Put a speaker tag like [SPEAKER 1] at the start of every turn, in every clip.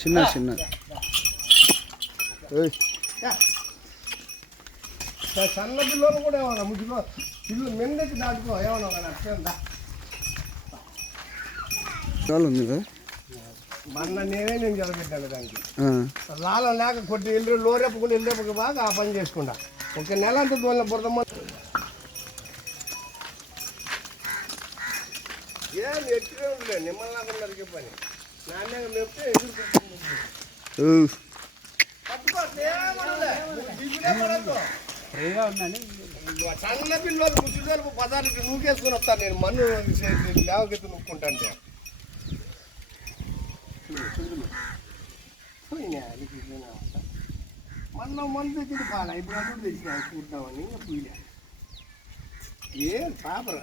[SPEAKER 1] చిన్న చిన్న.
[SPEAKER 2] సన్న పిల్లలు కూడా ఏమన్నా ముద్దులో పిల్లలు మెందకి దాటుకో ఏమన్నా అట్లే ఉందా?
[SPEAKER 1] చాలా ఉంది కదా?
[SPEAKER 2] మొన్న నేనే నేను జలబెట్టాను దానికి. లాల లేక కొట్టి ఎల్లు లోరేపుకుండా ఎల్లేపకు బాగా ఆ పని చేసుకుంటా ఒక నెల అంతా దోళ్ళ బురద మొత్తం. ఏం ఉండలే నిమ్మల్లాగా నరికే పని. నాన్న సన్న పిల్లలు ముసలి బజార్కి నూకేసుకొని వస్తాను నేను మన్ను లేవకెత్తి నూక్కుంటాను మొన్న మందు తెచ్చింది పాల ఇప్పుడు అందరూ తెచ్చిన చూద్దామని పూజ ఏం పాపరా?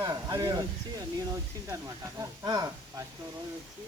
[SPEAKER 3] నేను వచ్చింది అనమాట. ఫస్ట్ రోజు వచ్చి